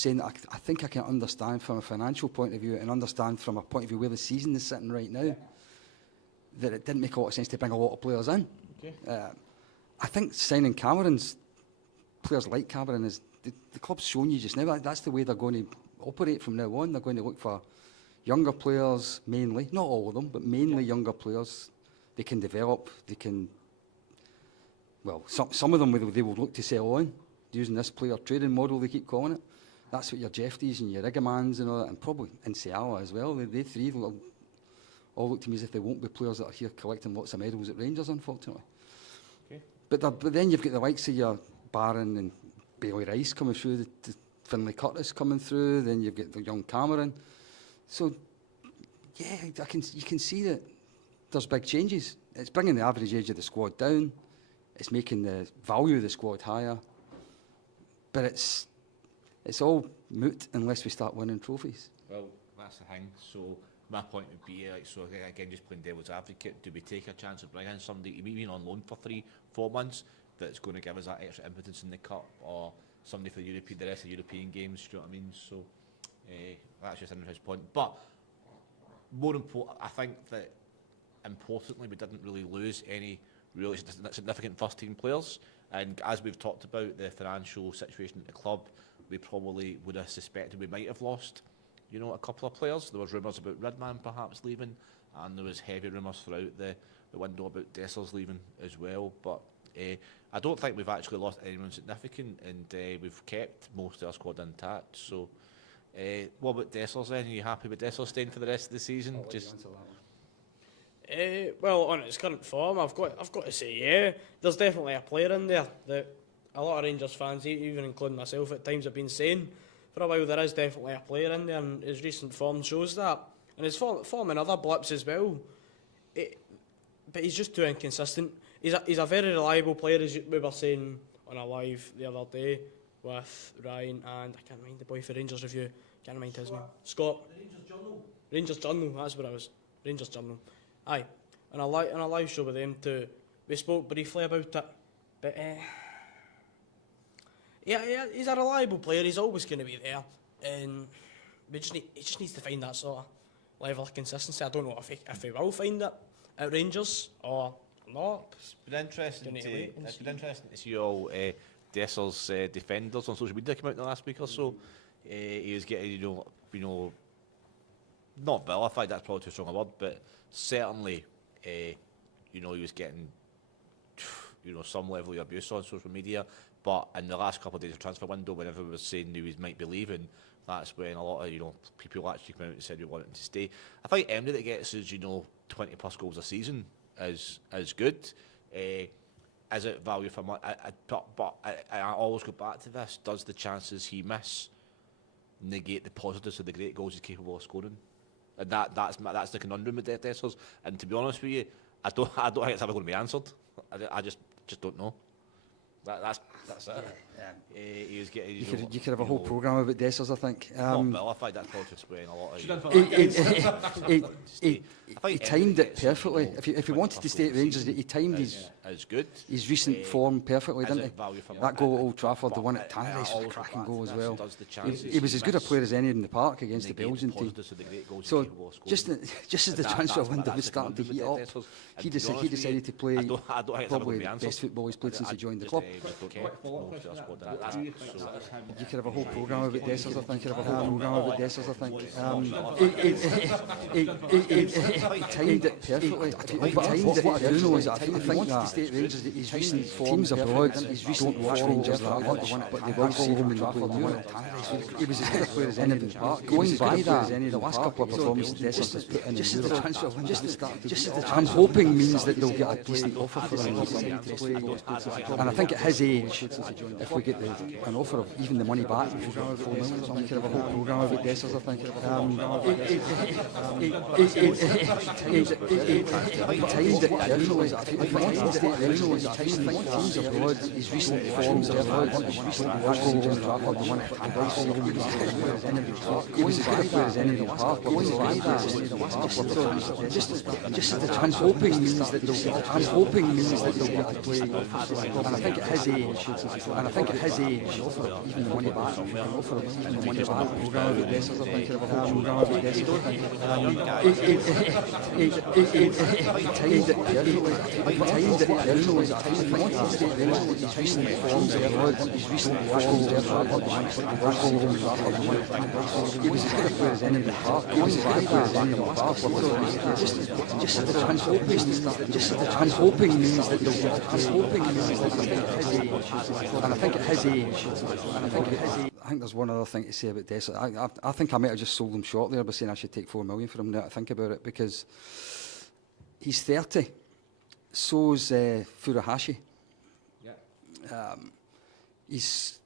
saying that I think I can understand from a financial point of view and understand from a point of view where the season is sitting right now that it didn't make a lot of sense to bring a lot of players in. Okay. I think signing Cameron's players like Cameron is the club's shown you just now. That's the way they're going to operate from now on. They're going to look for younger players mainly, not all of them, but mainly younger players. They can develop. They can. Well, some of them they will look to sell on using this player trading model they keep calling it. That's what your Jeffties and your Iggamans and all that, and probably in Seala as well. They three will all look to me as if they won't be players that are here collecting lots of medals at Rangers, unfortunately. Okay. But then you've got the likes of your Barron and Bailey Rice coming through, the Finlay Curtis coming through, then you've got the young Cameron. So, yeah, you can see that there's big changes. It's bringing the average age of the squad down. It's making the value of the squad higher. But it's all moot unless we start winning trophies. Well, that's the thing. So my point would be, again, just playing devil's advocate, do we take a chance of bringing in somebody, even on loan for 3-4 months, that's going to give us that extra impotence in the cup, or somebody for the rest of the European games? Do you know what I mean? So that's just an interesting point. But more important, I think that importantly, we didn't really lose any really significant first-team players. And as we've talked about the financial situation at the club, we probably would have suspected we might have lost, a couple of players. There was rumours about Redman perhaps leaving, and there was heavy rumours throughout the window about Dessers leaving as well. But I don't think we've actually lost anyone significant, and we've kept most of our squad intact. So, what about Dessers then? Are you happy with Dessers staying for the rest of the season? Well, on its current form, I've got to say, yeah, there's definitely a player in there that a lot of Rangers fans, even including myself at times, have been saying for a while. There is definitely a player in there, and his recent form shows that. And his form in other blips as well. But he's just too inconsistent. He's a very reliable player, as we were saying on a live the other day with Ryan and I can't mind the boy for Rangers Review. Can't mind his name. Scott. The Rangers Journal. Rangers Journal. That's what I was. Rangers Journal. Aye. On a live show with them too. We spoke briefly about it, but yeah, he's a reliable player. He's always going to be there, and he just needs to find that sort of level of consistency. I don't know if he will find it at Rangers or not. It's been interesting to see all Dessers' defenders on social media come out in the last week or so. He was getting, not vilified, that's probably too strong a word, but certainly, he was getting, some level of abuse on social media. But in the last couple of days of transfer window, when everyone was saying he might be leaving, that's when a lot of people actually came out and said we want him to stay. I think anybody that gets his 20 plus goals a season is good. Is it value for money? But I always go back to this: does the chances he miss negate the positives of the great goals he's capable of scoring? And that's the conundrum with Dessers. And to be honest with you, I don't think it's ever going to be answered. I just don't know. That's it. He was getting. You could have a whole programme about Dessers, I think. Not vilified, that's probably just weighing a lot of. He timed it perfectly. If he wanted to stay at Rangers, he timed his recent form perfectly, didn't he? That goal at Old Trafford, the one at Tannadice, was a cracking goal as well. He was as good a player as any in the park against the Belgian team. So just as the transfer window was starting to heat up, he decided to play probably the best football he's played since he joined the club. we don't get most of our squad that that's so You could have a whole programme about Dessers, I think. He timed it perfectly. What I do know is I think that his recent teams abroad, his recent watch Rangers that much, but they will see him in Europe. He was as good a player as any of the park. Going by that, the last couple of performances Dessers has put in just the transfer window, I'm hoping means that they'll get a decent offer for him. And I think at his age, if we get an offer of even the money back, we could have a whole programme about Dessers, I think. He timed it perfectly. If he wanted to stay at Rangers, he timed teams abroad, his recent forms abroad, his recent Rangers Trafford, the one at he was as good a player as any of the park. Going by that, I'm hoping means that they'll get a play. And I think at his age, even the money back, even the money back, programme about Dessers, I think, programme about Dessers, I think. He timed it perfectly. If he wanted to stay at Rangers, his recent forms abroad, his recent forms abroad, he was as good a player as any of the park. Going by that, I'm hoping means that they'll get a play. And I think at his age, I think there's one other thing to say about Dessers. I think I might have just sold him short there by saying I should take $4 million for him now to think about it, because he's 30. So's Furuhashi. yeah.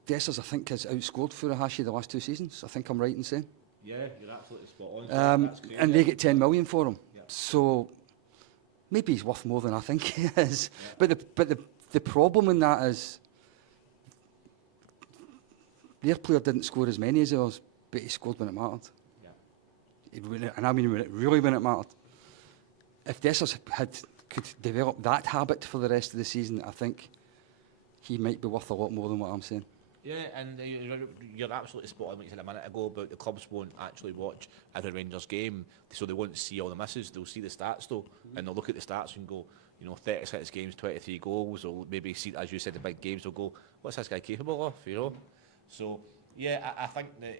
Dessers, I think, has outscored Furuhashi the last 2 seasons. I think I'm right in saying. Yeah, you're absolutely spot on. That's great. And they get 10 million for him. Yeah. So maybe he's worth more than I think he is. Yeah. But the problem in that is their player didn't score as many as ours, but he scored when it mattered. Yeah. And I mean when it mattered. If Dessers could develop that habit for the rest of the season, I think he might be worth a lot more than what I'm saying. Yeah, and you're absolutely spot on what you said a minute ago about the clubs won't actually watch every Rangers game, so they won't see all the misses. They'll see the stats though, and they'll look at the stats and go, 36 games, 23 goals, or maybe see, as you said, the big games. They'll go, what's this guy capable of? So yeah, I think that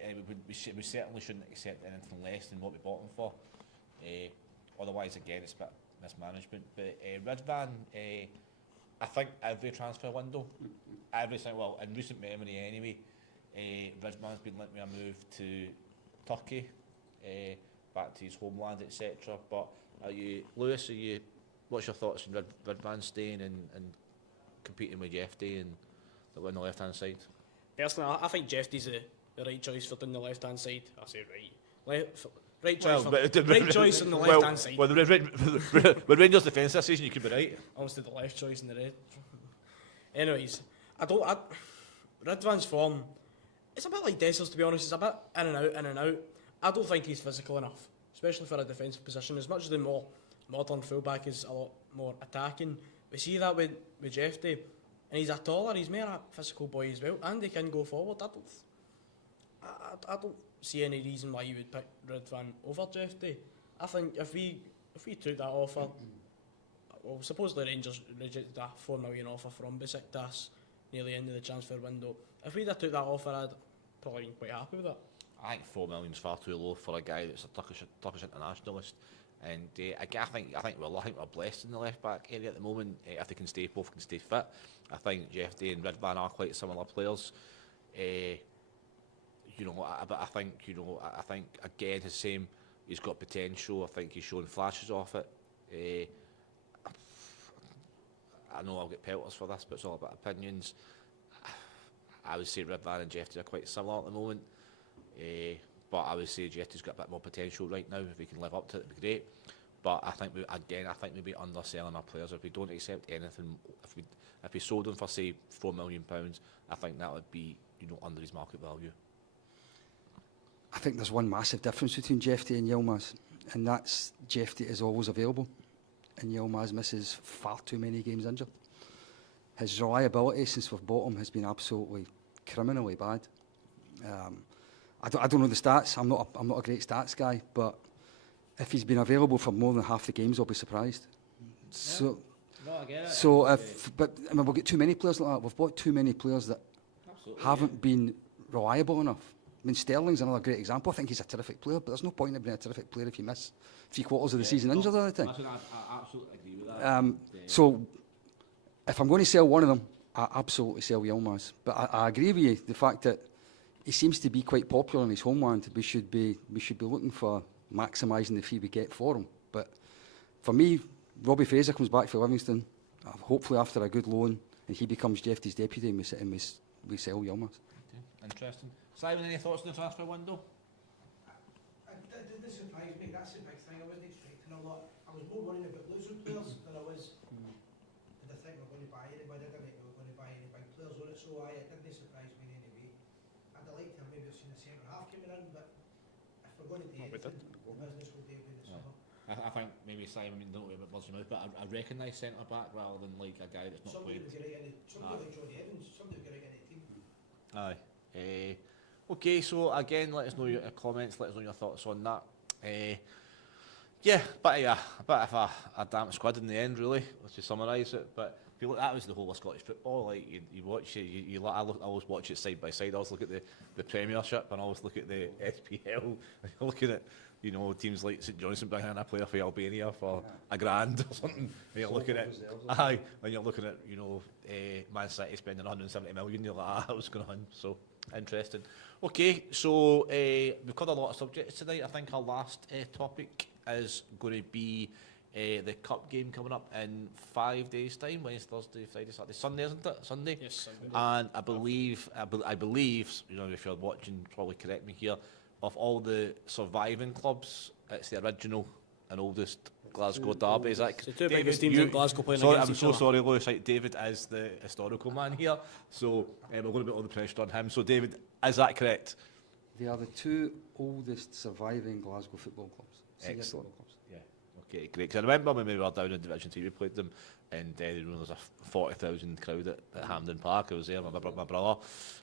we certainly shouldn't accept anything less than what we bought him for. Otherwise, again, it's a bit mismanagement. But Ridvan, I think every transfer window, in recent memory anyway, Ridvan's been linked with a move to Turkey, back to his homeland, etc. But Lewis, what's your thoughts on Ridvan staying and competing with Jeffy and on the left-hand side? Personally, I think Jeffy's the right choice for doing the left-hand side. I say right choice right choice on the left-hand side. Well, with Rangers' defence this season, you could be right. I almost did the left choice in the red. Anyways, Ridvan's form, it's a bit like Dessers, to be honest. It's a bit in and out. I don't think he's physical enough, especially for a defensive position. As much as the more modern fullback is a lot more attacking, we see that with Jeffy, and he's he's more a physical boy as well, and he can go forward. I don't see any reason why you would pick Ridvan over Jeffy. I think if we took that offer, well, supposedly Rangers rejected a $4 million offer from Besiktas near the end of the transfer window. If we'd have took that offer, I'd probably been quite happy with that. I think $4 million is far too low for a guy that's a Turkish internationalist. And I think we're blessed in the left back area at the moment. If they both can stay fit, I think Jeffy and Ridvan are quite similar players. But I think again his same. He's got potential. I think he's shown flashes of it. I know I'll get pelters for this, but it's all about opinions. I would say Ridvan and Jeffy are quite similar at the moment. But I would say Jetty's got a bit more potential right now. If we can live up to it, it'd be great. But I think we'd be underselling our players if we don't accept anything. If we sold them for say £4 million, I think that would be under his market value. I think there's one massive difference between Jeffy and Yilmaz, and that's Jeffy is always available, and Yilmaz misses far too many games injured. His reliability since we've bought him has been absolutely criminally bad. I don't know the stats. I'm not a great stats guy, but if he's been available for more than half the games, I'll be surprised. So No, I get it. So but I mean, we've got too many players like that. We've bought too many players that Absolutely, haven't been reliable enough. I mean, Sterling's another great example. I think he's a terrific player, but there's no point in being a terrific player if you miss 3/4 of the season injured all the time. Listen, I absolutely agree with that. So, if I'm going to sell one of them, I absolutely sell Yilmaz. But I agree with you, the fact that he seems to be quite popular in his homeland. We should be looking for maximising the fee we get for him. But for me, Robbie Fraser comes back for Livingston, hopefully after a good loan, and he becomes Jeffrey's deputy, and we sell Yilmaz. Interesting. Simon, any thoughts on the transfer window? This surprised me. That's the big thing. I wasn't expecting a lot. I was more worried about losing players than I was. Did I think we're going to buy anybody? I didn't think we were going to buy any big players on it. So it didn't surprise me in any way. I'd have liked to have maybe seen a centre half coming in, but if we're going to do anything, the business will do it in the summer. I think maybe Simon, don't know about words in your mouth, but I recognise centre back rather than like a guy that's not Somebody played. would get right in it. Somebody like Johnny Evans. Somebody would get right in the team. Aye. Okay, so again, let us know your comments, let us know your thoughts on that. Yeah, bit of a damp squad in the end, really, to summarise it. But if you look, that was the whole of Scottish football. Like you watch it, I always watch it side by side. I always look at the Premiership and I always look at the SPL. You're looking at teams like St Johnstone bringing in a player for Albania for $1,000 or something. And you're looking at when you're looking at Man City spending 170 million. You're like, what's going on? So interesting. Okay, so we've covered a lot of subjects tonight. I think our last topic is going to be the cup game coming up in 5 days' time. Wednesday, Thursday, Friday, Saturday, Sunday, isn't it? Sunday. Yes, Sunday. And I believe, if you're watching, probably correct me here. Of all the surviving clubs, it's the original and oldest Glasgow derby. Is that So two biggest teams in Glasgow playing sorry, against I'm each so other. sorry, Lewis. Right, David is the historical man here, so we're going to put all the pressure on him. So, David, is that correct? They are the two oldest surviving Glasgow football clubs. Senior Excellent. football clubs. Yeah. Okay, great. 'Cause I remember when we were down in Division 2, we played them, and there was a 40,000 crowd at Hampden Park. I was there with my brother.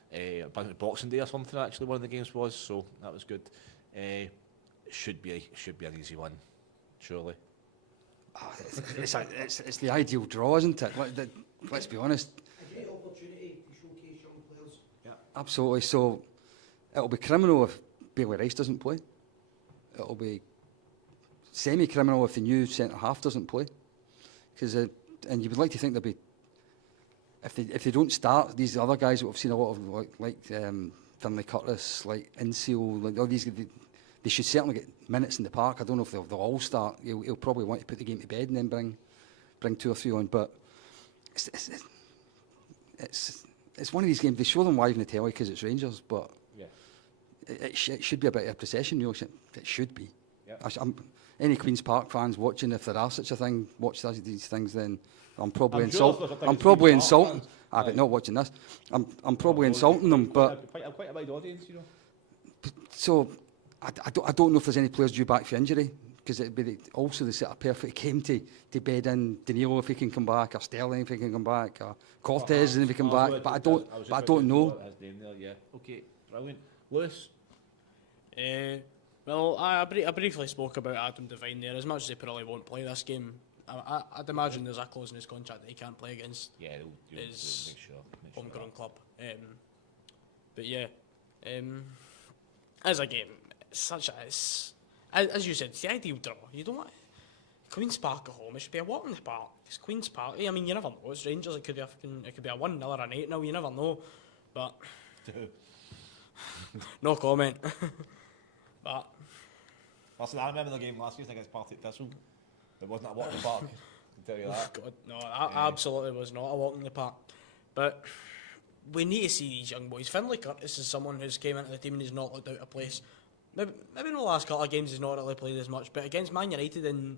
I think it was Boxing Day or something. Actually, one of the games was, so that was good. Should be an easy one, surely. It's the ideal draw, isn't it? Let's be honest. A great opportunity to showcase young players. Absolutely. So it'll be criminal if Bailey Rice doesn't play. It'll be semi-criminal if the new centre half doesn't play. Because and you would like to think there'd be, if they don't start, these other guys that we've seen a lot of, like Finlay Curtis, like Inseal, like all these, they should certainly get minutes in the park. I don't know if they'll all start. He'll probably want to put the game to bed and then bring 2 or 3 on. But it's one of these games. They show them live in the telly because it's Rangers, but it should be a bit of a procession. It should be. Any Queen's Park fans watching, if there are such a thing, watch these things. Then I'm probably insulting. But not watching this. I'm probably insulting them. But quite a wide audience, so I don't know if there's any players due back for injury, because it'd be also the sort of perfect game to bed in Danilo if he can come back, or Sterling if he can come back, or Cortez if he can come back. But I don't know. Okay, brilliant. Lewis? Well, I briefly spoke about Adam Devine there. As much as he probably won't play this game, I'd imagine there's a clause in his contract that he can't play against his homegrown club. But yeah, as a game, as you said, it's the ideal draw. You don't want Queen's Park at home. It should be a walk in the park. It's Queen's Park. I mean, you never know. It's Rangers. It could be a 1-0 or an 8-0. You never know. But no comment. But listen, I remember the game last year against Partick Thistle. It wasn't a walk in the park. I can tell you that. God, no, absolutely was not a walk in the park. But we need to see these young boys. Finlay Curtis is someone who's came into the team and he's not looked out of place. Maybe in the last couple of games he's not really played as much, but against Man United, and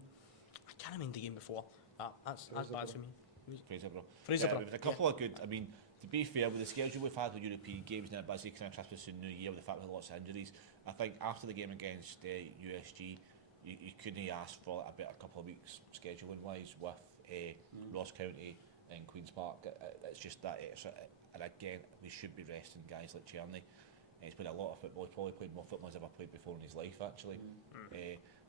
I can't remember the game before. That's bad for me. Fraser, there was a couple of good. I mean, to be fair, with the schedule we've had with European games and a busy kind of Christmas and New Year, with the fact we had lots of injuries, I think after the game against USG, you couldn't ask for a couple of weeks scheduling wise with Ross County and Queen's Park. It's just that extra, and again, we should be resting guys like Cherny. He's played a lot of football. He's probably played more football he's ever played before in his life, actually.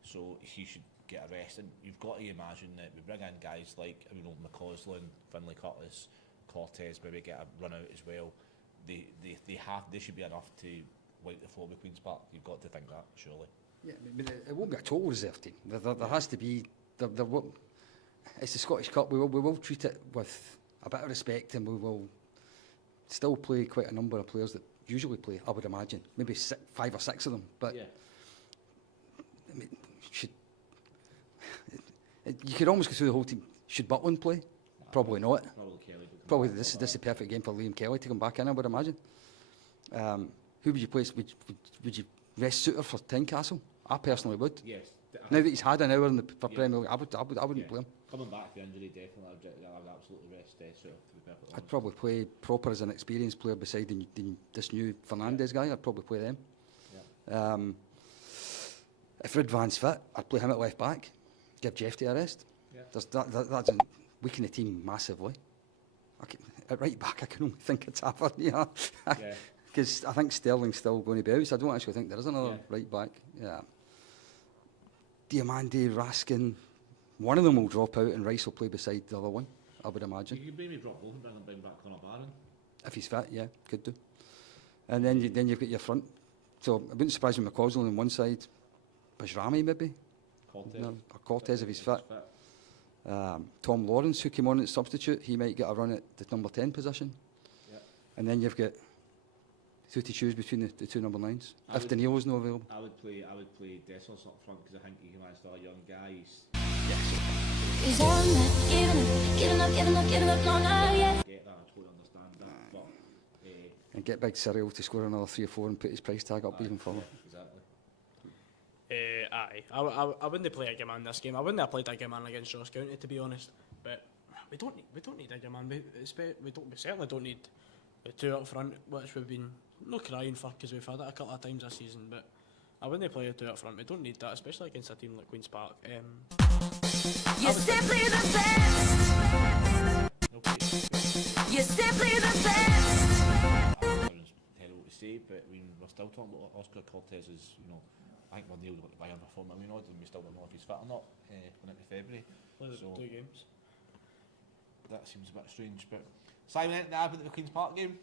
so he should get a rest. And you've got to imagine that we bring in guys like, you know, McCausland, Finlay Curtis, Cortez, maybe get a run out as well. They should be enough to wipe the floor with Queen's Park. You've got to think that, surely. Yeah, but it won't be a total reserve team. There has to be. It's the Scottish Cup. We will treat it with a bit of respect, and we will still play quite a number of players that usually play. I would imagine maybe 5 or 6 of them. But Yeah. I mean, you could almost go through the whole team. Should Butland play? Probably not. Probably Kelly. Probably this is the perfect game for Liam Kelly to come back in, I would imagine. Who would you place? Would you rest Suter for Tynecastle? I personally would. Yes. Now that he's had an hour in the Yeah. Premier League, I wouldn't play him. Coming back from injury, definitely, I would absolutely rest Suter, to be perfectly I'd honest. probably play Proper as an experienced player beside this new Fernandes guy. I'd probably play them. Yeah. If Ridvan's fit, I'd play him at left back. Give Jeffy a rest. Yeah. That's weaken the team massively. At right back, I can only think of Tavern, Yeah. Because I think Sterling's still going to be out, so I don't actually think there is another Yeah. right back. Yeah. Diamande, Raskin, one of them will drop out and Rice will play beside the other one, I would imagine. You could maybe drop both and bring back Conor Barron. If he's fit, yeah, could do. And then you've got your front. So it wouldn't surprise me McCausland on one side, Bajrami maybe, Cortez. no, or Cortez if he's fit. Tom Lawrence, who came on as substitute, he might get a run at the number 10 position. Yeah. And then you've got who to choose between the two number 9s. I If would- Danilo's not available. I would play Dessers up front because I think he might still a young guy. Cause I'm not giving up, no, not yet. Get that, I totally understand that. But And get Big Cyril to score another 3 or 4 and put his price tag up even further. exactly. Aye, I wouldn't play Iggerman this game. I wouldn't have played Iggerman against Ross County, to be honest. But we don't need Iggerman. We certainly don't need the 2 up front, which we've been not crying for because we've had it a couple of times this season. But I wouldn't play the 2 up front. We don't need that, especially against a team like Queen's Park. You're simply the best. You're simply the best. It's terrible to say, but we're still talking about Oscar Cortez as, you know, I think we're nearly got to buy him for $4 million, and we still don't know if he's fit or not when it's February. Play the So- 2 games. That seems a bit strange, but Simon, anything to add about the Queen's Park game?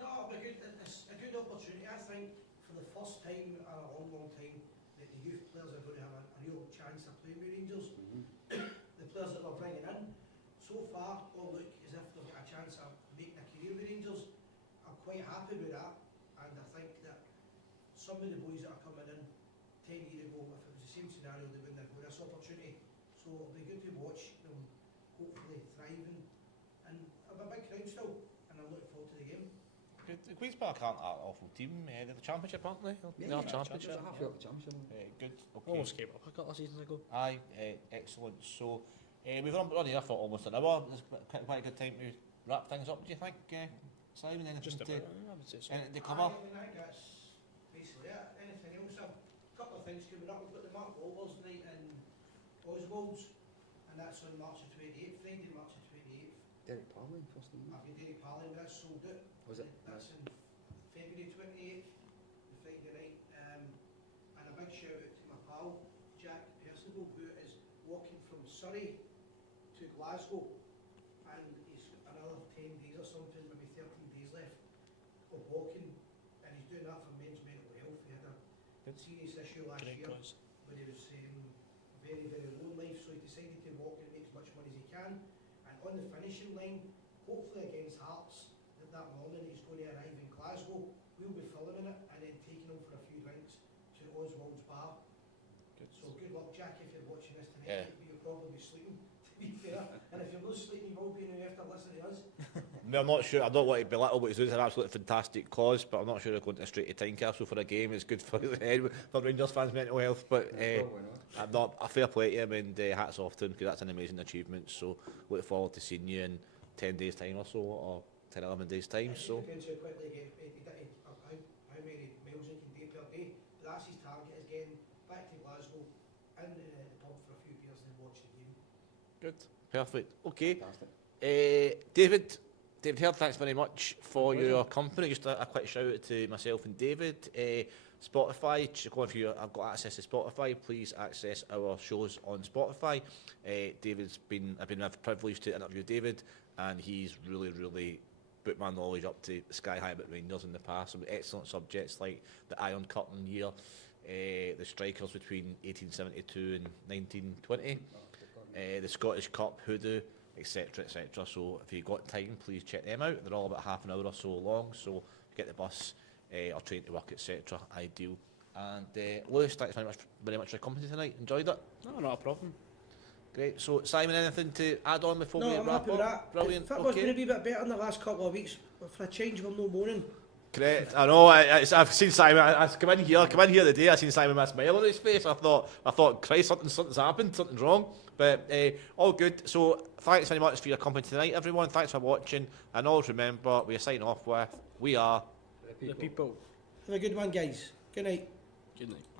No, but it's a good opportunity. I think for the first time in a long time that the youth players are going to have a real chance of playing with Rangers. The players that we're bringing in so far all look as if they've got a chance of making a career with Rangers. I'm quite happy with that, and I think that some of the boys that are coming in 10 years ago, if it was the same scenario, they wouldn't have got this opportunity. So it'll be good to watch them hopefully thriving and have a big crowd still, and I'm looking forward to the game. The Queen's Park aren't an awful team. They're the Championship, aren't they? They're Championship. Good. Okay. Almost came up a couple of seasons ago. Aye, excellent. So we've run here for almost an hour. It's quite a good time to wrap things up. Do you think, Simon? Anything Just to, about, I would say so. anything to cover? I think that's basically it. Anything else? A couple of things coming up. We've got the Mark Wolvers night in Oswald's, and that's on March the 28th, Friday, March the 28th. Derek Parlin first name. I've got Derek Palin, but that's sold out. Was it? That's in February 28th, the Friday night. And a big shout out to my pal, Jack Percival, who is walking from Surrey to Glasgow. And he's got another 10 days or something, maybe 13 days left of walking. And he's doing that for men's mental health. He had a serious issue last Great year, cause. but he was very, very low in life, so he decided to walk and make as much money as he can. And on the finishing line, hopefully against Hearts, that morning he's going to arrive in Glasgow. We'll be filming it and then taking him for a few drinks to Oswald's bar. Good. So good luck, Jack, if you're watching this Yeah. tonight. You'll probably be sleeping, to be fair. And if you're not sleeping, you will be now after listening to us. I'm not sure. I don't want to belittle what he's doing. It's an absolutely fantastic cause, but I'm not sure they're going to straight to Tynecastle for a game. It's good for the head for Rangers fans' mental health. But I'm not a fair play to him, and hats off to him because that's an amazing achievement. So look forward to seeing you in 10 days' time or so, or 10, 11 days' time. So Depends how quickly how many miles he can do per day. But that's his target, is getting back to Glasgow in the pub for a few beers and then watch the game. Good. perfect. Okay. David Hurd, thanks very much for your company. Just a quick shout out to myself and David. Spotify. If you have got access to Spotify, please access our shows on Spotify. I've been privileged to interview David, and he's really put my knowledge up to sky high about Rangers in the past. Some excellent subjects like the Iron Curtain year, the strikers between 1872 and 1920, the Scottish Cup hoodoo, etc. etc. So if you've got time, please check them out. They're all about half an hour or so long, so get the bus or train to work, etc. Ideal. And Lewis, thanks very much for your company tonight. Enjoyed it. No, not a problem. Great. So Simon, anything to add on before we No, I'm wrap happy with up? that. Brilliant. Football's Okay. going to be a bit better in the last couple of weeks. For a change, we're no moaning. Correct. I know. I've seen Simon. I come in here today. I seen Simon with a smile on his face. I thought, Christ, something's happened. Something's wrong. But all good. So thanks very much for your company tonight, everyone. Thanks for watching. And always remember, we are signing off with, we are The people. Have a good one, guys. Good night. Good night.